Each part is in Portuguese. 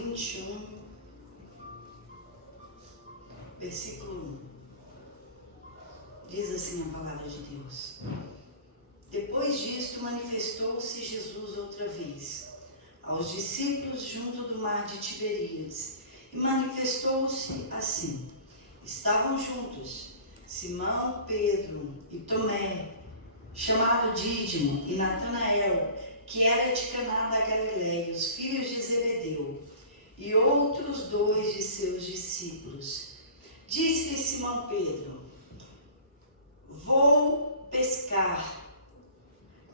21, versículo 1. Diz assim a palavra de Deus. Depois disto, manifestou-se Jesus outra vez aos discípulos junto do mar de Tiberíades, e manifestou-se assim. Estavam juntos Simão, Pedro e Tomé, chamado Dídimo, e Natanael, que era de Caná da Galileia, os filhos de Zebedeu, e outros 2 de seus discípulos. Disse-lhe Simão Pedro: vou pescar.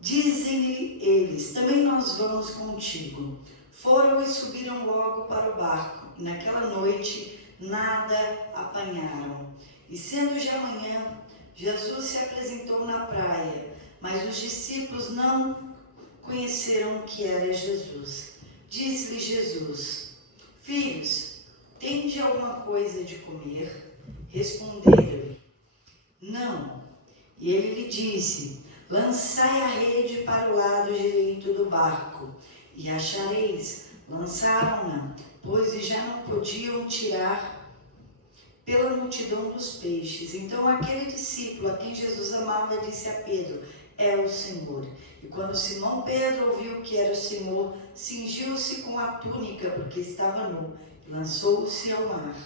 Dizem-lhe eles: também nós vamos contigo. Foram e subiram logo para o barco, e naquela noite nada apanharam. E sendo já manhã, Jesus se apresentou na praia, mas os discípulos não conheceram que era Jesus. Disse-lhe Jesus: filhos, tende alguma coisa de comer? Responderam-lhe: não. E ele lhe disse: lançai a rede para o lado direito do barco, e achareis. Lançaram-na, pois já não podiam tirar pela multidão dos peixes. Então aquele discípulo a quem Jesus amava disse a Pedro: é o Senhor. E quando Simão Pedro ouviu que era o Senhor, cingiu-se com a túnica, porque estava nu, e lançou-se ao mar.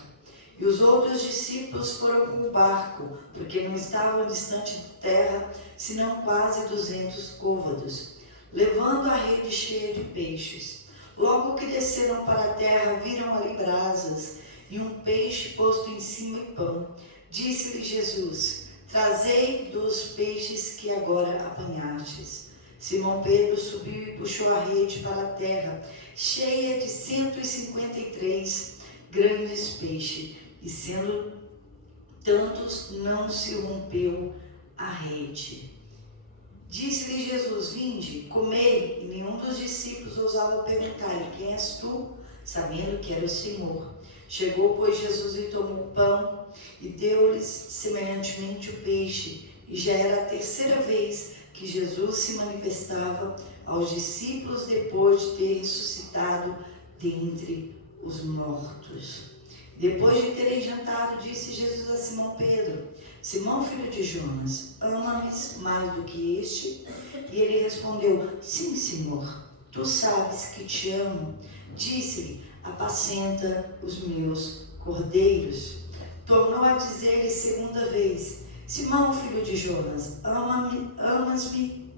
E os outros discípulos foram com o barco, porque não estavam distante de terra, senão quase 200 côvados, levando a rede cheia de peixes. Logo que desceram para a terra, viram ali brasas e um peixe posto em cima e pão. Disse-lhe Jesus: trazei dos peixes que agora apanhastes. Simão Pedro subiu e puxou a rede para a terra, cheia de 153 grandes peixes, e sendo tantos, não se rompeu a rede. Disse-lhe Jesus: vinde, comei. E nenhum dos discípulos ousava perguntar-lhe: quem és tu? Sabendo que era o Senhor. Chegou, pois, Jesus e tomou o pão e deu-lhes semelhantemente o peixe. E já era a 3ª vez que Jesus se manifestava aos discípulos depois de ter ressuscitado dentre os mortos. Depois de terem jantado, disse Jesus a Simão Pedro: Simão, filho de Jonas, ama-me mais do que este? E ele respondeu: sim, Senhor, tu sabes que te amo. Disse-lhe: apacenta os meus cordeiros. Tornou a dizer-lhe 2ª vez: Simão, filho de Jonas, amas-me?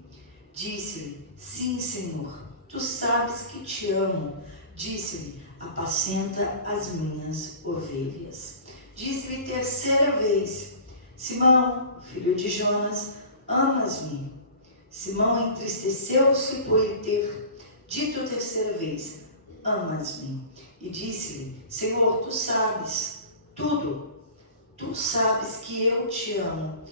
Disse-lhe: sim, Senhor, tu sabes que te amo. Disse-lhe: apacenta as minhas ovelhas. Disse-lhe 3ª vez: Simão, filho de Jonas, amas-me? Simão entristeceu-se por lhe ter dito a 3ª vez: amas-me? E disse-lhe: Senhor, tu sabes tudo, tu sabes que eu te amo.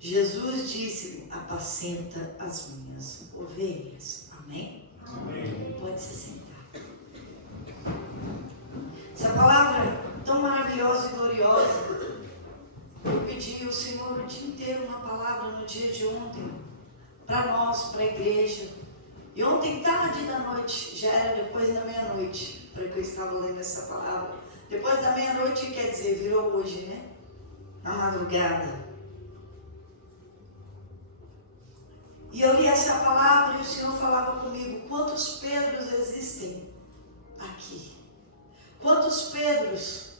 Jesus disse-lhe: apacenta as minhas ovelhas. Amém? Amém. Pode se sentar. Essa palavra tão maravilhosa e gloriosa, eu pedi ao Senhor o dia inteiro uma palavra no dia de ontem, para nós, para a igreja. E ontem, tarde da noite, já era depois da meia-noite, para que eu estava lendo essa palavra. Depois da meia-noite, quer dizer, virou hoje, né? Na madrugada. E eu li essa palavra e o Senhor falava comigo: quantos Pedros existem aqui? Quantos Pedros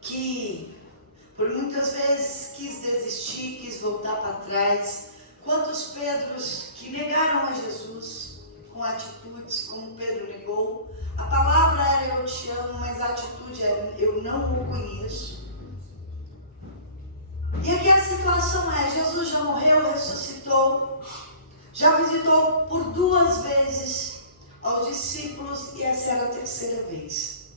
que por muitas vezes quis desistir, quis voltar para trás? Quantos Pedros que negaram a Jesus com atitudes como Pedro negou? A palavra era eu te amo, mas a atitude era eu não o conheço. E aqui a situação é: Jesus já morreu, ressuscitou, já visitou por 2 vezes aos discípulos, e essa era a 3ª vez.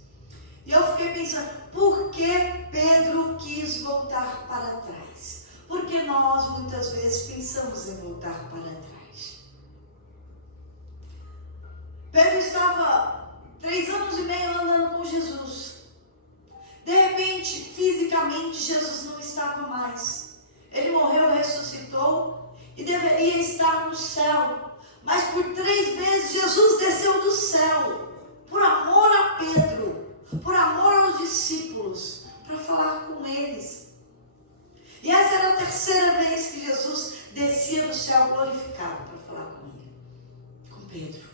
E eu fiquei pensando: por que Pedro quis voltar para trás? Porque nós muitas vezes pensamos em voltar para trás. Pedro estava 3 anos e meio andando com Jesus. De repente, fisicamente, Jesus não estava mais. Ele morreu, ressuscitou e deveria estar no céu. Mas por 3 vezes Jesus desceu do céu, por amor a E essa era a terceira vez que Jesus descia do céu glorificado para falar com ele, com Pedro.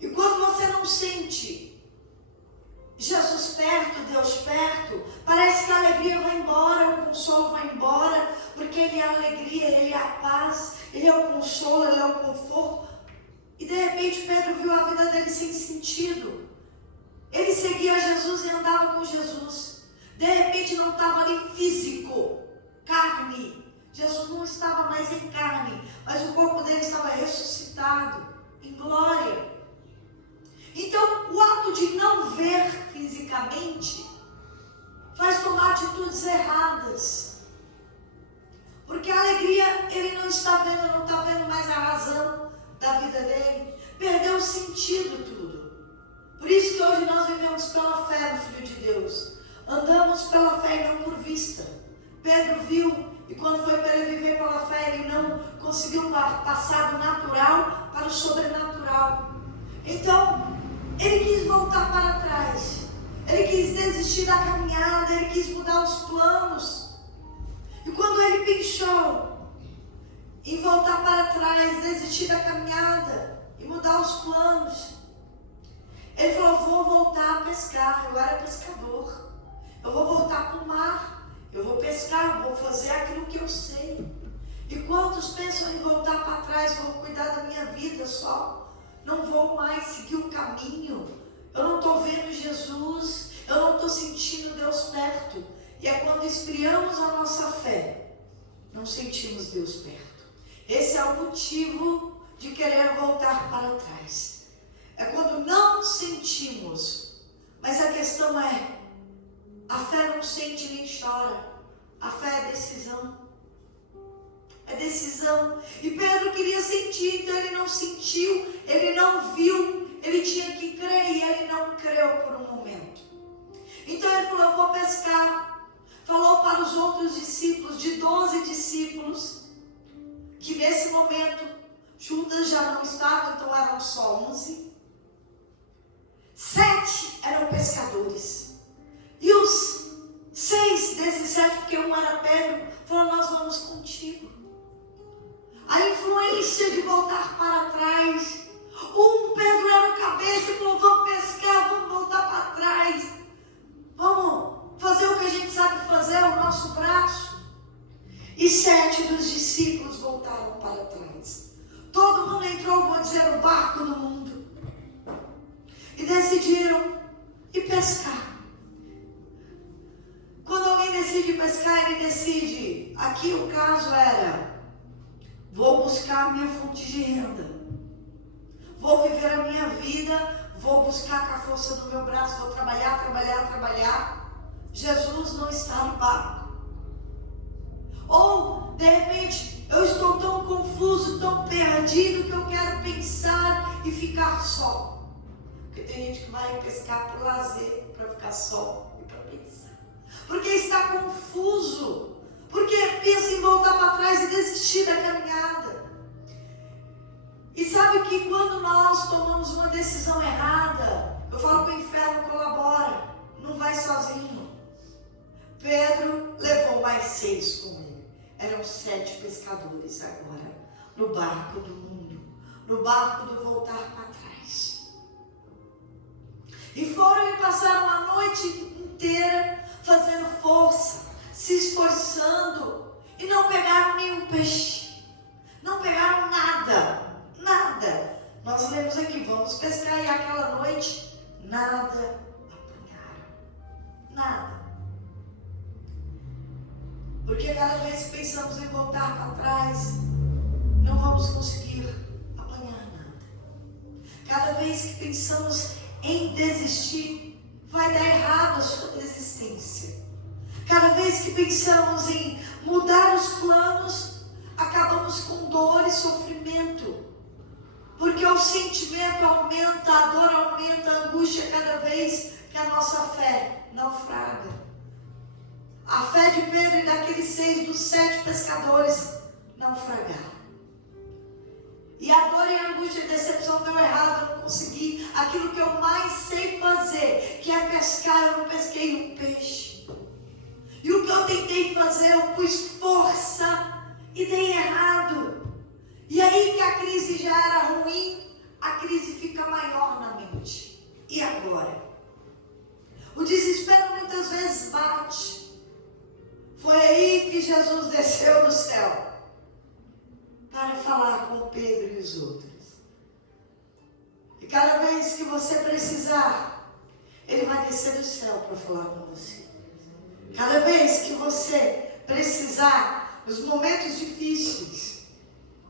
E quando você não sente Jesus perto, Deus perto, parece que a alegria vai embora, o consolo vai embora, porque Ele é a alegria, Ele é a paz, Ele é o consolo, Ele é o conforto. E de repente Pedro viu a vida dele sem sentido. Ele seguia Jesus e andava com Jesus. De repente não estava ali físico, carne. Jesus não estava mais em carne, mas o corpo dele estava ressuscitado, em glória. Então, o ato de não ver fisicamente faz tomar atitudes erradas. Porque a alegria, ele não está vendo mais a razão da vida dele. Perdeu o sentido tudo. Por isso que hoje nós vivemos pela fé no Filho de Deus. Andamos pela fé e não por vista. Pedro viu, e quando foi para ele viver pela fé, ele não conseguiu passar do natural para o sobrenatural. Então, ele quis voltar para trás. Ele quis desistir da caminhada, ele quis mudar os planos. E quando ele pensou em voltar para trás, desistir da caminhada e mudar os planos, ele falou: vou voltar a pescar. Eu era pescador. Eu vou voltar para o mar. Eu vou pescar, vou fazer aquilo que eu sei. E quantos pensam em voltar para trás? Vou cuidar da minha vida só. Não vou mais seguir o caminho. Eu não estou vendo Jesus. Eu não estou sentindo Deus perto. E é quando esfriamos a nossa fé, não sentimos Deus perto. Esse é o motivo de querer voltar para trás. É quando não sentimos. Mas a questão é, a fé não sente nem chora. A fé é decisão. É decisão. E Pedro queria sentir, então ele não sentiu, ele não viu, ele tinha que crer e ele não creu por um momento. Então ele falou: eu vou pescar. Falou para os outros discípulos, de 12 discípulos, que nesse momento Judas já não estava, então eram só 11. 7 eram pescadores. E os 6 desses 7, porque um era Pedro, falou: nós vamos contigo. A influência de voltar para trás. Pedro era o cabeça e falou: vamos pescar, vamos voltar para trás. Vamos fazer o que a gente sabe fazer, o nosso braço. E 7 dos discípulos voltaram para trás. Todo mundo entrou, vou dizer, no barco do mundo. E decidiram ir pescar. Quando alguém decide pescar, ele decide. Aqui o caso era: vou buscar a minha fonte de renda. Vou viver a minha vida. Vou buscar com a força do meu braço. Vou trabalhar. Jesus não está no barco. Ou, de repente, eu estou tão confuso, tão perdido, que eu quero pensar e ficar só. Porque tem gente que vai pescar por lazer, para ficar só e para pensar. Porque está confuso. Porque pensa em voltar para trás e desistir da caminhada. E sabe que quando nós tomamos uma decisão errada, eu falo que o inferno colabora, não vai sozinho. Pedro levou mais 6 com ele. Eram 7 pescadores agora, no barco do mundo, no barco do voltar para trás. E foram e passaram a noite inteira fazendo força, se esforçando, e não pegaram nenhum peixe, não pegaram nada. Nós lemos aqui: vamos pescar, e aquela noite nada apanharam, nada. Porque cada vez que pensamos em voltar para trás, não vamos conseguir apanhar nada. Cada vez que pensamos em desistir, vai dar errado a sua desistência. Cada vez que pensamos em mudar os planos, acabamos com dor e sofrimento. Porque o sentimento aumenta, a dor aumenta, a angústia cada vez que a nossa fé naufraga. A fé de Pedro e daqueles 6 dos 7 pescadores naufragaram. E a dor e a angústia e a decepção deu errado, eu não consegui aquilo que eu mais sei fazer, que é pescar. Eu não pesquei um peixe. E o que eu tentei fazer, eu pus força e dei errado. E aí que a crise já era ruim, a crise fica maior na mente. E agora? O desespero muitas vezes bate. Foi aí que Jesus desceu do céu para falar com Pedro e os outros. E cada vez que você precisar, Ele vai descer do céu para falar com você. Cada vez que você precisar, nos momentos difíceis,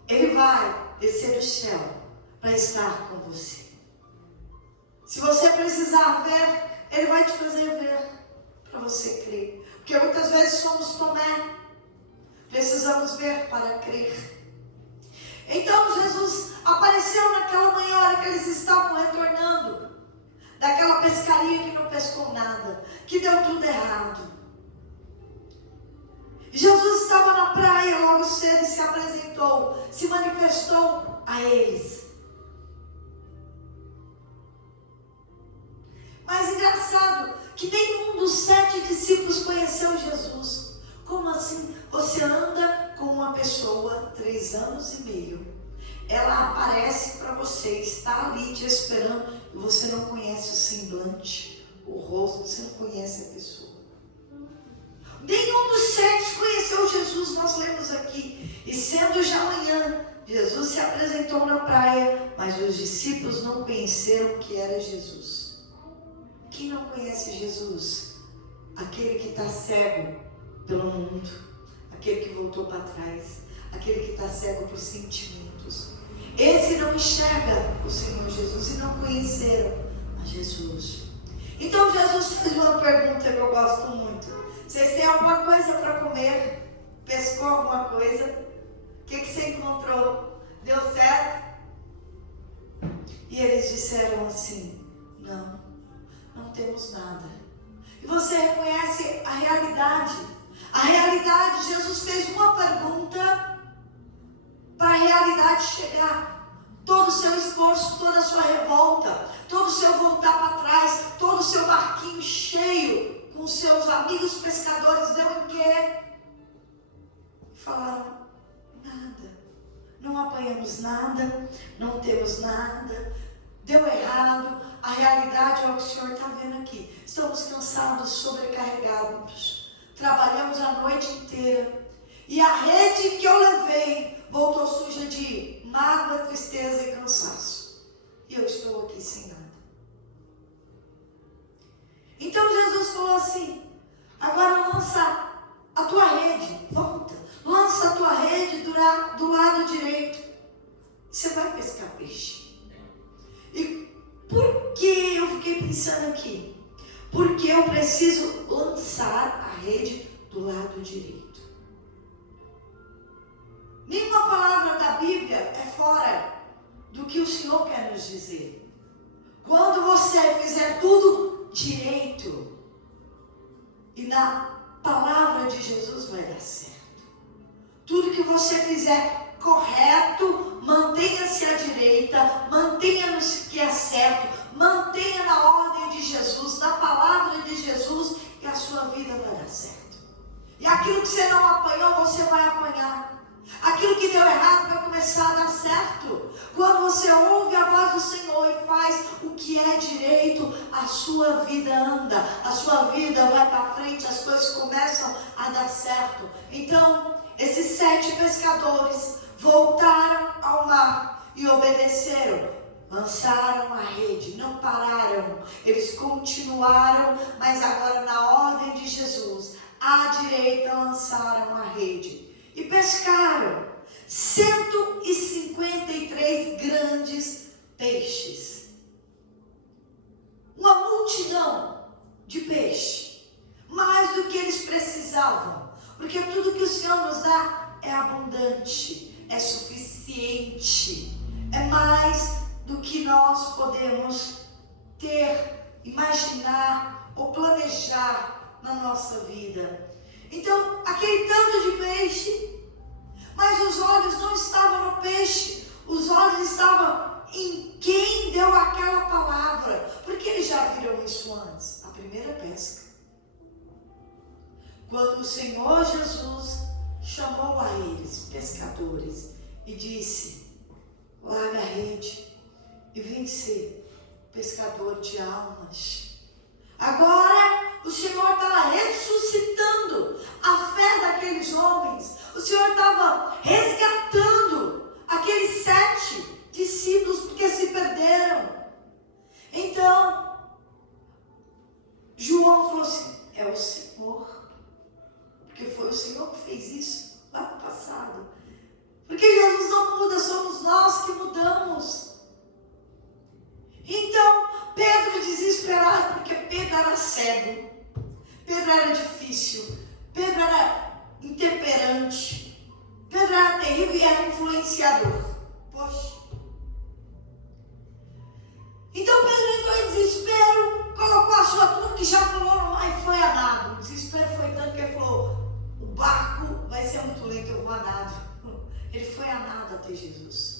Ele vai descer do céu para estar com você. Se você precisar ver, Ele vai te fazer ver, para você crer. Porque muitas vezes somos Tomé, precisamos ver para crer. Então Jesus apareceu naquela manhã, hora que eles estavam retornando daquela pescaria que não pescou nada, que deu tudo errado. Jesus estava na praia logo cedo e se apresentou, se manifestou a eles. Mas engraçado que nenhum dos 7 discípulos conheceu Jesus. Como assim? Você anda com uma pessoa 3 anos e meio. Ela aparece para você, está ali te esperando e você não conhece o semblante, o rosto, você não conhece a pessoa. Nenhum dos 7 conheceu Jesus, nós lemos aqui. E sendo já manhã, Jesus se apresentou na praia, mas os discípulos não conheceram que era Jesus. Quem não conhece Jesus? Aquele que está cego pelo mundo, aquele que voltou para trás, aquele que está cego por sentimentos. Esse não enxerga o Senhor Jesus e não conheceram a Jesus. Então Jesus fez uma pergunta que eu gosto muito. Vocês têm alguma coisa para comer? Pescou alguma coisa? O que você encontrou? Deu certo? E eles disseram assim: não temos nada. E você reconhece a realidade. A realidade, Jesus fez uma pergunta para a realidade chegar. Todo o seu esforço, toda a sua revolta, todo o seu voltar para trás, todo o seu barquinho cheio com seus amigos pescadores, deu em quê? Falaram: nada. Não apanhamos nada, não temos nada, deu errado. A realidade é o que o Senhor está vendo aqui. Estamos cansados, sobrecarregados. Trabalhamos a noite inteira. E a rede que eu levei voltou suja de mágoa, tristeza e cansaço. E eu estou aqui sem nada. Então Jesus falou assim: agora lança a tua rede, volta. Lança a tua rede do lado direito. Você vai pescar peixe. E por que eu fiquei pensando aqui? Porque eu preciso lançar a rede do lado direito. Nenhuma palavra da Bíblia é fora do que o Senhor quer nos dizer. Quando você fizer tudo direito, e na palavra de Jesus vai dar certo. Tudo que você fizer correto, mantenha-se à direita, mantenha no que é certo, mantenha na ordem de Jesus, na palavra de Jesus, e a sua vida vai dar certo. E aquilo que você não apanhou, você vai apanhar. Aquilo que deu errado vai começar a dar certo. Quando você ouve a voz do Senhor e faz o que é direito, a sua vida anda, a sua vida vai para frente, as coisas começam a dar certo. Então, esses 7 pescadores voltaram ao mar e obedeceram. Lançaram a rede, não pararam, eles continuaram, mas agora na ordem de Jesus, à direita lançaram a rede e pescaram 153 grandes peixes. Uma multidão de peixe, mais do que eles precisavam, porque tudo que o Senhor nos dá é abundante, é suficiente, é mais do que nós podemos ter, imaginar ou planejar na nossa vida. Então, aquele tanto de peixe, mas os olhos não estavam no peixe, os olhos estavam em quem deu aquela palavra, porque eles já viram isso antes, a primeira pesca. quando o Senhor Jesus chamou a eles, pescadores, e disse: larga a rede e vem ser pescador de almas. Agora o Senhor estava ressuscitando a fé daqueles homens. O Senhor estava resgatando aqueles 7 discípulos porque se perderam. Então João falou assim: é o Senhor, porque foi o Senhor que fez isso lá no passado. Porque Jesus não muda, somos nós que mudamos. Então Pedro desesperado, porque Pedro era cego, Pedro era difícil, Pedro era intemperante, Pedro era terrível e era influenciador. Poxa. Então Pedro entrou em desespero, colocou a sua túnica e já pulou no mar e foi a nado. O desespero foi tanto que ele falou: o barco vai ser muito lento, eu vou a nado. Ele foi a nado até Jesus.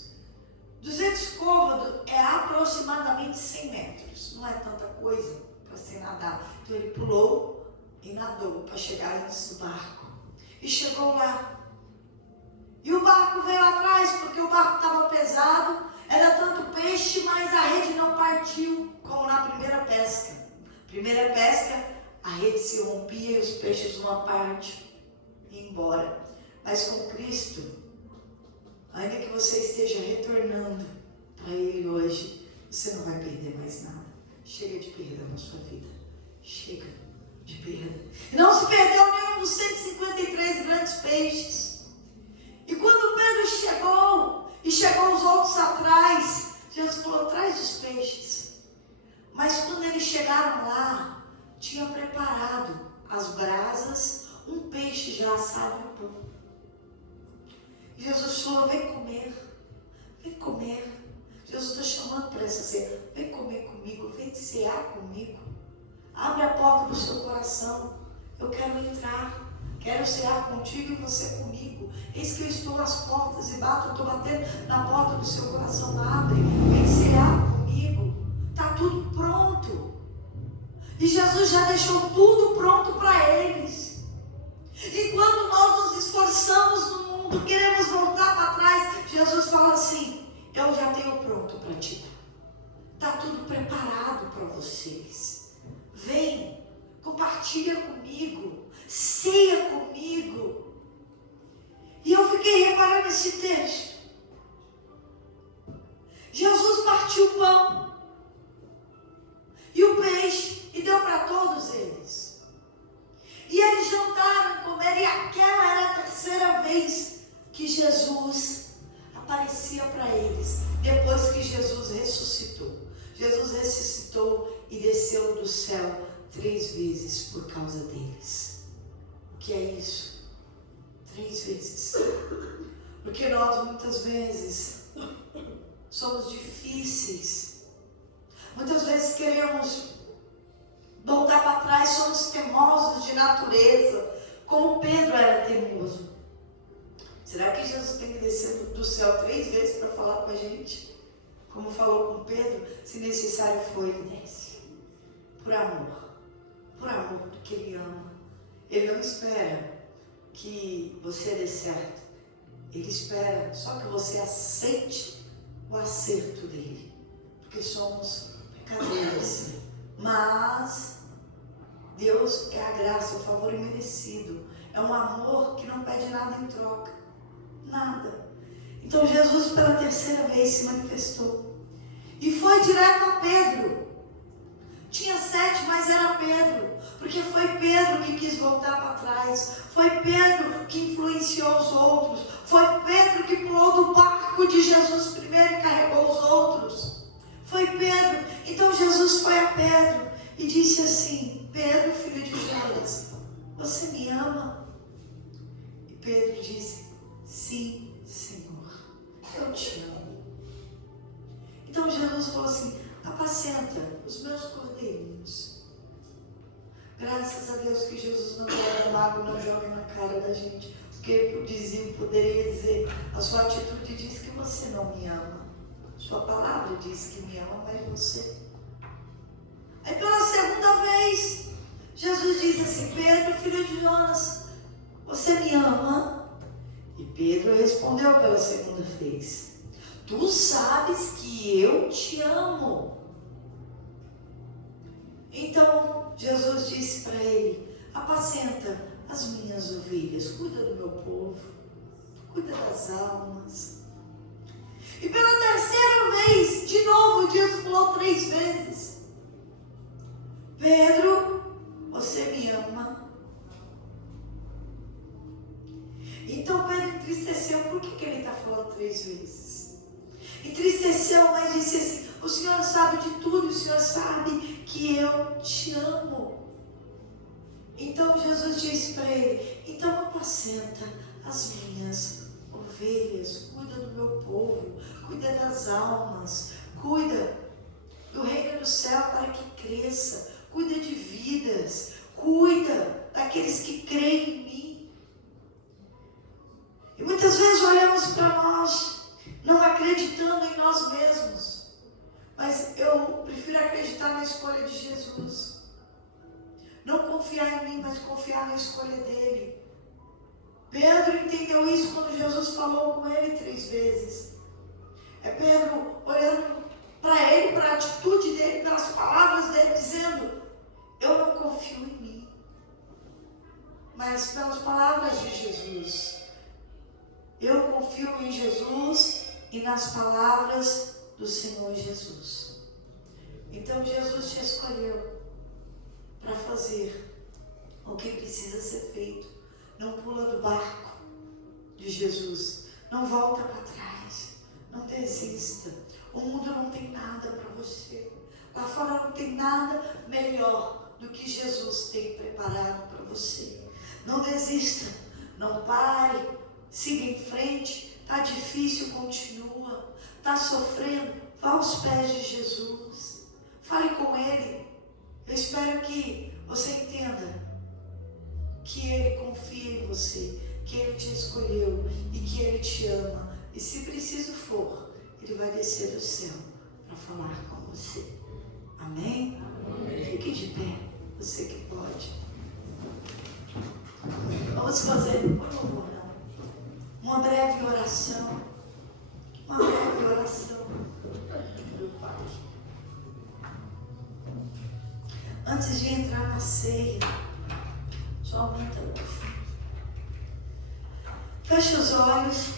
200 côvados é aproximadamente 100 metros. Não é tanta coisa para ser nadar. Então ele pulou e nadou para chegar antes do barco. E chegou lá. E o barco veio atrás, porque o barco estava pesado. Era tanto peixe, mas a rede não partiu, como na primeira pesca. Primeira pesca, a rede se rompia e os peixes uma parte iam embora. Mas com Cristo, ainda que você esteja retornando para Ele hoje, você não vai perder mais nada. Chega de perda na sua vida. Chega de perda. Não se perdeu nenhum dos 153 grandes peixes. E quando Pedro chegou, e chegou os outros atrás, Jesus falou: traz os peixes. Mas quando eles chegaram lá, tinha preparado as brasas, um peixe já assado e pão. Jesus falou: vem comer, vem comer. Jesus está chamando para essa ceia: vem comer comigo, vem cear comigo. Abre a porta do seu coração, eu quero entrar, quero cear contigo e você comigo. Eis que eu estou às portas e bato, eu estou batendo na porta do seu coração. Abre, vem cear comigo, está tudo pronto. E Jesus já deixou tudo pronto para eles. Enquanto nós nos esforçamos no mundo, queremos voltar para trás, Jesus fala assim: eu já tenho pronto para te dar. Está tudo preparado para vocês. Vem, compartilha comigo, ceia comigo. E eu fiquei reparando esse texto. Jesus partiu o pão e o peixe e deu para todos eles. E eles jantaram, comeram, e aquela era a terceira vez que Jesus aparecia para eles, depois que Jesus ressuscitou. Jesus ressuscitou e desceu do céu 3 vezes por causa deles. O que é isso? 3 vezes. Porque nós muitas vezes somos difíceis. Muitas vezes queremos voltar para trás, somos teimosos de natureza, como Pedro era teimoso. Será que Jesus tem que descer do céu 3 vezes para falar com a gente? Como falou com Pedro, se necessário for, ele desce. Por amor, porque ele ama. Ele não espera que você dê certo. Ele espera só que você aceite o acerto dele. Porque somos pecadores. Mas Deus é a graça, o favor imerecido. É um amor que não pede nada em troca. Nada. Então Jesus pela terceira vez se manifestou. E foi direto a Pedro. Tinha 7, mas era Pedro. Porque foi Pedro que quis voltar para trás. Foi Pedro que influenciou os outros. Foi Pedro que pulou do barco de Jesus primeiro e carregou os outros. Foi Pedro. Então Jesus foi a Pedro e disse assim: Pedro, filho de Jonas, você me ama? E Pedro disse: sim, Senhor, eu te amo. Então Jesus falou assim: apacenta os meus cordeirinhos. Graças a Deus que Jesus não joga mágoa, não joga na cara da gente. Porque o vizinho poderia dizer: a sua atitude diz que você não me ama. Sua palavra diz que me ama, mas você. Aí pela segunda vez, Jesus diz assim: Pedro, filho de Jonas, você me ama? E Pedro respondeu pela segunda vez: tu sabes que eu te amo. Então Jesus disse para ele: apacenta as minhas ovelhas, cuida do meu povo, cuida das almas. E pela terceira vez, de novo, Jesus falou 3 vezes: Pedro, você me ama? Então Pedro entristeceu. Por que ele está falando 3 vezes? Entristeceu, mas disse assim: o Senhor sabe de tudo, o Senhor sabe que eu te amo. Então Jesus disse para ele: então apacenta as minhas ovelhas, cuida do meu povo, cuida das almas, cuida do reino do céu para que cresça, cuida de vidas, cuida daqueles que creem em mim. E muitas vezes olhamos para nós, não acreditando em nós mesmos, mas eu prefiro acreditar na escolha de Jesus. Não confiar em mim, mas confiar na escolha dele. Pedro entendeu isso quando Jesus falou com ele 3 vezes. É Pedro olhando para ele, para a atitude dele, pelas palavras dele, dizendo: eu não confio em mim, mas pelas palavras de Jesus. Eu confio em Jesus e nas palavras do Senhor Jesus. Então Jesus te escolheu para fazer o que precisa ser feito. Não pula do barco de Jesus. Não volta para trás. Não desista. O mundo não tem nada para você. Lá fora não tem nada melhor do que Jesus tem preparado para você. Não desista. Não pare. Siga em frente. Está difícil, continua. Está sofrendo, vá aos pés de Jesus. Fale com Ele. Eu espero que você entenda que Ele confia em você, que Ele te escolheu e que Ele te ama. E se preciso for, Ele vai descer do céu para falar com você. Amém? Amém? Fique de pé, você que pode. Vamos fazer, por favor, uma breve oração. Uma breve oração. Meu Pai. Antes de entrar na ceia, só aumenta a luz. Feche os olhos.